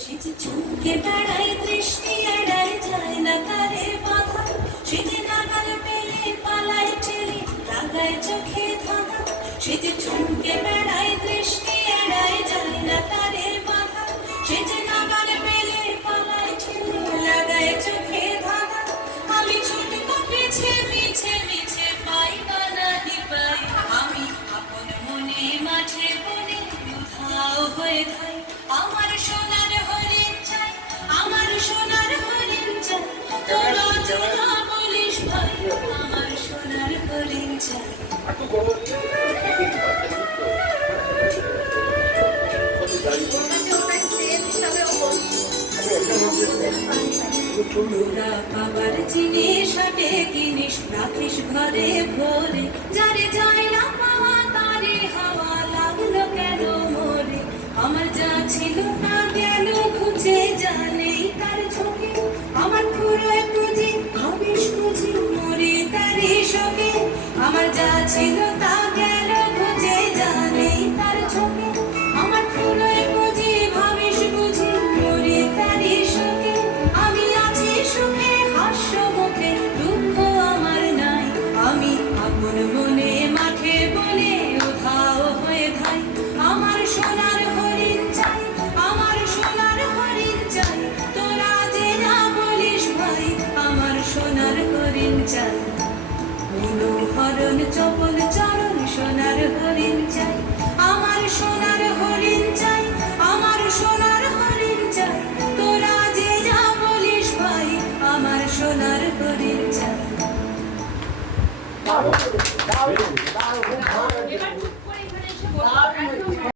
সে যে চমকে বেড়ায়, দৃষ্টি এড়ায়, যায় না তারে বাধা। সে যে নাগাল পেলে পালায় ঠেলে, লাগায় চোখে ধাঁধা। সে যে চমকে বেড়ায়, দৃষ্টি এড়ায়, যায় না তারে বাধা। সে যে নাগাল পেলে পালায় ঠেলে, লাগায় চোখে ধাঁধা। আমি ছুটব পিছে পিছে পিছে, পাই বা নাহি পাই। আমি আপন মনে মাঝে বনে উধাও হয়ে থাই। আমার সোনার হরিণ চাই, আমার সোনার হরিণ চাই। তোরা তোরা বলিস ভাই, আমার সোনার হরিণ চাই। তোরা পাবার জিনিস হাটে কিনিস, রাখিস ঘরে ভরে। যারে যায় না পাওয়া তারে হাওয়া লাগলো কেন মরে। আমার যা ছিল তা গেল ঘুচে, জানেই তার ঝোঁকে। আমার ফুরোয় পুঁজি, ভাবিস বুঝি মরে তারই শোকে। আমার যা ছিল তা